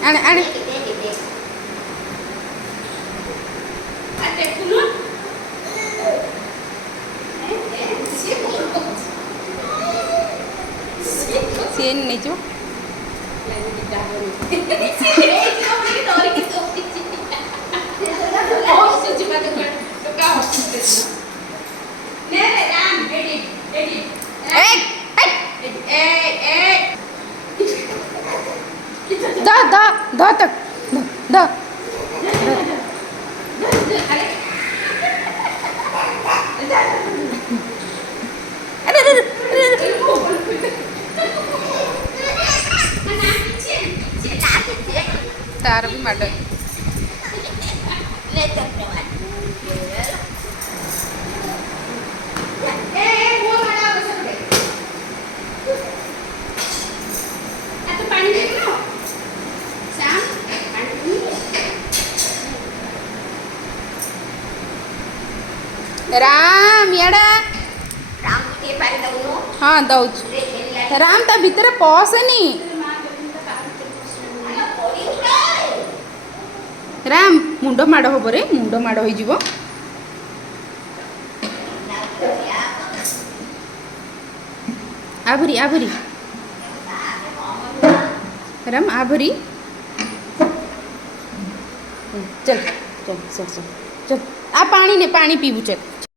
ଆଣେ ଆଣେ ସିଏ ନେଇଯିବ द द द तक द अरे अरे तार भी माड राम याडा हाँ दौच राम ता भीतर पसनी राम मुंड माड़ हम रे मुंड माड़ हो आभरी आभरी राम आभरी चल चल चल चल चल आ पानी ने पानी पीबू चल